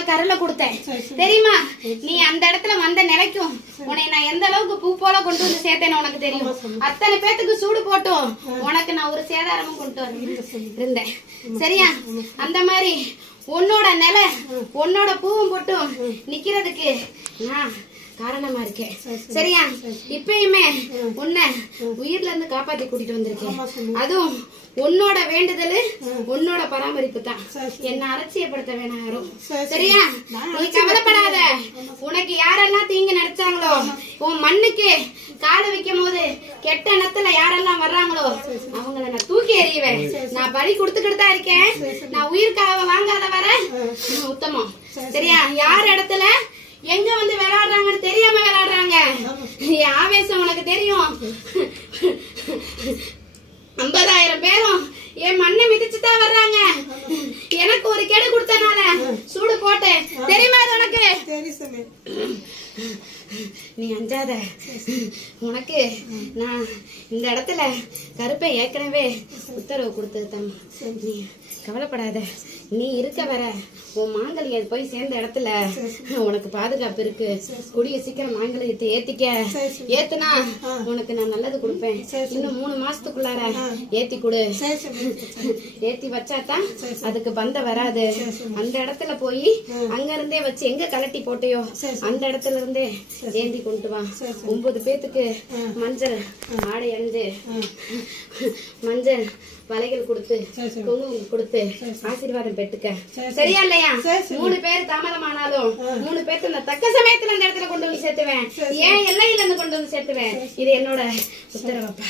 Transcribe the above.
உனக்கு அருளை கொடுத்தேன் தெரியுமா? நீ அந்த இடத்துல வந்த நிலைக்கும் உன்னை நான் எந்த அளவுக்கு பூ போல கொண்டு வந்து சேர்த்தேன்னு உனக்கு தெரியும். அத்தனை பேத்துக்கு சூடு போட்டும் உனக்கு நான் ஒரு சேதாரமும் கொண்டு இருந்தேன் சரியா? அந்த மாதிரி உன்னோட நிலை உன்னோட பூவும் போட்டும் நிக்கிறதுக்கு நான் காரணமா இருக்கேன் சரியா? இப்பயுமே உன்னை உயிர்ல இருந்து காப்பாத்தி கூட்டிட்டு வந்திருக்கேன். அதுவும் உன்னோட வேண்டுதல் உன்னோட பராமரிப்பு தான். என்ன அலட்சியப்படுத்த வேணாம் யாரும் சரியா? நீ கவலைப்படாத. உனக்கு யாரெல்லாம் தீங்கு நினைச்சாங்களோ உன் மண்ணுக்கு கால வைக்கும் போது கெட்ட எண்ணத்துல யாரெல்லாம் வர்றாங்களோ அவங்கள நான் தூக்கி எறிவேன். நான் பலி கொடுத்துக்கிட்டு தான் இருக்கேன். நான் உயிர்காக வாங்காத வர உத்தமம் சரியா? யார் இடத்துல எங்க வந்து விளையாடுறாங்கன்னு தெரியாம விளையாடுறாங்க. ஆவேசம் உனக்கு தெரியும். 50,000 பேரும் என் மண்ணை மிதிச்சுதான் வர்றாங்க. எனக்கு ஒரு கெடு கொடுத்தனால சூடு போட்டேன் தெரியுமா உனக்கு? நீ அஞ்சாத. உனக்கு நான் இந்த இடத்துல கருப்பை ஏற்கனவே உத்தரவு கொடுத்தது. நீ கவலைப்படாத. நீ இருக்க வர உன் மாங்கல்யம் போய் சேர்ந்த இடத்துல உனக்கு பாதுகாப்பு இருக்கு. கூடிய சீக்கிரம் மாங்கல்யத்தை ஏத்துனா உனக்கு நான் நல்லது கொடுப்பேன். இன்னும் 3 மாசத்துக்குள்ளார ஏத்தி கொடு. ஏத்தி வச்சாதான் அதுக்கு பந்த வராது. அந்த இடத்துல போய் அங்க இருந்தே வச்சு எங்க கலட்டி போட்டையோ அந்த இடத்துல இருந்தே ஏந்தி கொண்டு வா. 9 பேத்துக்கு மஞ்சள் ஆடை அணிந்து மஞ்சள் வலைகள் கொடுத்து குங்குமம் கொடுத்து ஆசீர்வாதம் பெற்றுக்க சரியா இல்லையா? 3 பேர் தாமதமானாலும் 3 பேர்த்து நான் தக்க சமயத்துல அந்த இடத்துல கொண்டு வந்து சேர்த்துவேன். ஏன் எல்லையில இருந்து கொண்டு வந்து சேர்த்துவேன். இது என்னோட உத்தரவப்பா.